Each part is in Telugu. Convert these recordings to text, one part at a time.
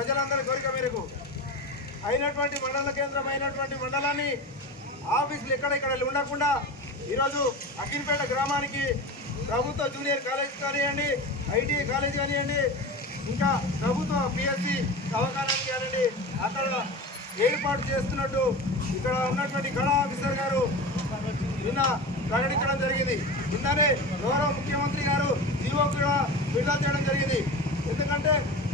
ప్రజలందరి కోరిక మేరకు అయినటువంటి మండల కేంద్రం అయినటువంటి మండలాన్ని ఆఫీసులు ఎక్కడ ఇక్కడ ఉండకుండా ఈరోజు అఖిల్పేట గ్రామానికి ప్రభుత్వ జూనియర్ కాలేజ్ కానివ్వండి ఐటీఐ కాలేజ్ కానివ్వండి ఇంకా ప్రభుత్వ పిఎస్సి అవకాశానికి కానివ్వండి అక్కడ ఏర్పాటు చేస్తున్నట్టు ఇక్కడ ఉన్నటువంటి కళా ఆఫీసర్ గారు నిన్న ప్రకటించడం జరిగింది. నిన్ననే గౌరవ ముఖ్యమంత్రి గారు జీవో కూడా విడుదల చేయడం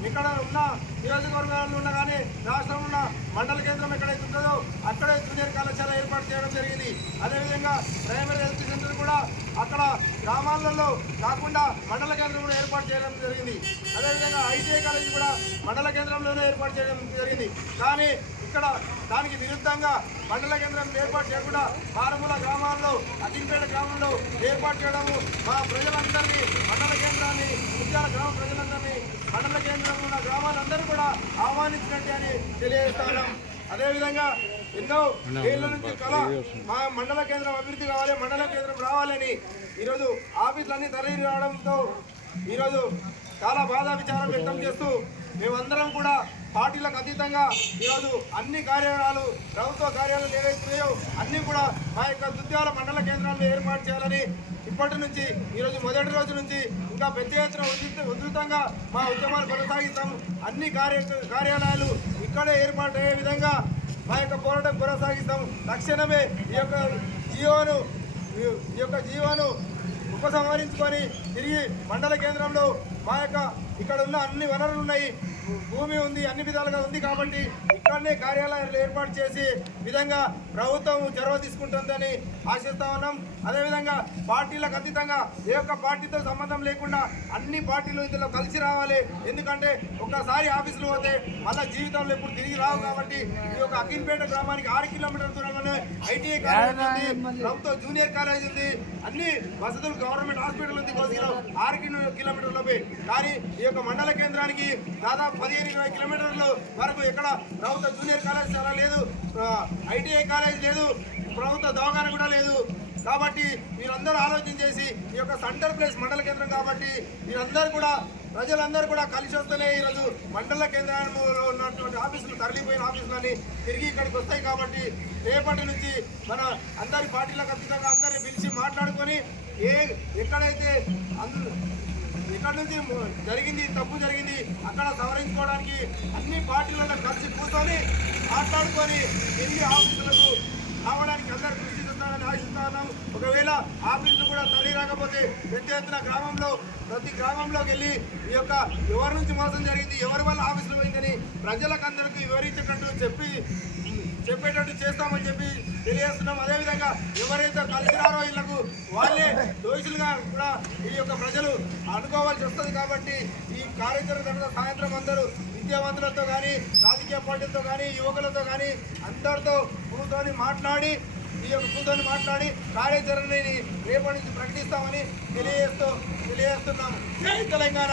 ఇక్కడ ఉన్న నియోజకవర్గాల్లో ఉన్న కానీ రాష్ట్రంలో ఉన్న మండల కేంద్రం ఎక్కడైతే ఉంటుందో అక్కడే జూనియర్ కళాశాల ఏర్పాటు చేయడం జరిగింది. అదేవిధంగా ప్రైమరీ హెల్త్ సెంటర్ కూడా అక్కడ గ్రామాలలో కాకుండా మండల కేంద్రం కూడా ఏర్పాటు చేయడం జరిగింది. అదేవిధంగా ఐటీఐ కాలేజ్ కూడా మండల కేంద్రంలోనే ఏర్పాటు చేయడం జరిగింది. కానీ ఇక్కడ దానికి విరుద్ధంగా మండల కేంద్రం ఏర్పాటు చేయకుండా మారుమూల గ్రామాల్లో అతిపేట గ్రామంలో ఏర్పాటు చేయడము మా ప్రజలందరినీ మండల కేంద్రాన్ని ముత్యాల గ్రామ ప్రజలందరినీ మండల అందరూ కూడా ఆహ్వానించినట్టు అని తెలియజేస్తున్నాం అదేవిధంగా ఎన్నో ఏళ్ళ నుంచి కళ మా మండల కేంద్రం అభివృద్ధి కావాలి మండల కేంద్రం రావాలని ఈరోజు ఆఫీసులన్నీ తరలి రావడంతో ఈరోజు చాలా బాధ విచారం వ్యక్తం చేస్తూ మేమందరం కూడా పార్టీలకు అతీతంగా ఈరోజు అన్ని కార్యాలయాలు ప్రభుత్వ కార్యాలయాలు ఏవైతున్నాయో అన్నీ కూడా మా యొక్క దుద్యాల మండల కేంద్రాల్లో ఏర్పాటు చేయాలని ఇప్పటి నుంచి ఈరోజు మొదటి రోజు నుంచి ఇంకా పెద్ద ఎత్తున ఉధృతంగా మా ఉద్యమాలు కొనసాగిస్తాం. అన్ని కార్య కార్యాలయాలు ఇక్కడే ఏర్పాటు అయ్యే విధంగా మా యొక్క పోరాటం కొనసాగిస్తాం. తక్షణమే ఈ యొక్క జియోను ఈ యొక్క జీవోను ఉపసంహరించుకొని తిరిగి మండల కేంద్రంలో మా యొక్క ఇక్కడ ఉన్న అన్ని వనరులు ఉన్నాయి. భూమి ఉంది అన్ని విధాలుగా ఉంది కాబట్టి ఇక్కడనే కార్యాలయాలు ఏర్పాటు చేసి విధంగా ప్రభుత్వం చొరవ తీసుకుంటుందని ఆశిస్తా ఉన్నాం. అదేవిధంగా పార్టీలకు అతీతంగా ఏ ఒక్క పార్టీతో సంబంధం లేకుండా అన్ని పార్టీలు ఇందులో కలిసి రావాలి. ఎందుకంటే ఒక్కసారి ఆఫీసులు పోతే మళ్ళీ జీవితంలో ఎప్పుడు తిరిగి రావు కాబట్టి ఈ యొక్క అఖిల్పేట గ్రామానికి ఆరు కిలోమీటర్ల దూరంలోనే ఐటీఐ కాలేజ్ ఉంది ప్రభుత్వ జూనియర్ కాలేజ్ ఉంది అన్ని వసతులు గవర్నమెంట్ హాస్పిటల్ ఉంది కోసిలో ఆరు కిలో- కిలోమీటర్లపై కానీ ఈ యొక్క మండల కేంద్రానికి దాదాపు పదిహేను ఇరవై కిలోమీటర్ల వరకు ఎక్కడ ప్రభుత్వ జూనియర్ కాలేజ్ చాలా లేదు. ఐటీఐ కాలేజ్ లేదు. ప్రభుత్వ దవాఖాన కూడా లేదు. కాబట్టి మీరందరూ ఆలోచన చేసి ఈ యొక్క సెంటర్ ప్లేస్ మండల కేంద్రం కాబట్టి మీరందరూ కూడా ప్రజలందరూ కూడా కలిసి వస్తేనే ఈరోజు మండల కేంద్రంలో ఉన్నటువంటి ఆఫీసులు తరలిపోయిన ఆఫీసులన్నీ తిరిగి ఇక్కడికి వస్తాయి కాబట్టి రేపటి నుంచి మన అందరి పార్టీలకు అతీతంగా అందరినీ పిలిచి మాట్లాడుకొని ఏ ఎక్కడైతే అందరూ ఇక్కడ నుంచి జరిగింది తప్పు జరిగింది అక్కడ సవరించుకోవడానికి అన్ని పార్టీలలో కలిసి కూర్చొని మాట్లాడుకొని తిరిగి ఆఫీసులకు రావడానికి అందరు కృషి ఆఫీసులు కూడా తరలి రాకపోతే పెద్ద ఎత్తున గ్రామంలో ప్రతి గ్రామంలోకి వెళ్ళి ఈ యొక్క ఎవరి నుంచి మోసం జరిగింది ఎవరి వల్ల ఆఫీసులు పోయిందని ప్రజలకు అందరికీ చెప్పి చెప్పేటట్టు చేస్తామని చెప్పి తెలియజేస్తున్నాం. అదేవిధంగా ఎవరైతే కలిసినారో ఇళ్ళకు వాళ్ళే దోషులుగా కూడా ఈ యొక్క ప్రజలు అనుకోవాల్సి వస్తుంది కాబట్టి ఈ కార్యాచరణ తర్వాత సాయంత్రం అందరూ విద్యావంతులతో కానీ రాజకీయ పార్టీలతో కానీ యువకులతో కానీ అందరితో కూర్చొని మాట్లాడి ఈ యొక్క మాట్లాడి కార్యాచరణని రేపటి నుంచి ప్రకటిస్తామని తెలియజేస్తూ తెలియజేస్తున్నాం. జై తెలంగాణ!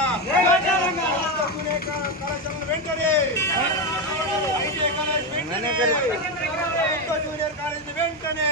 జూనియర్ కాలేజ్ వెంటనే!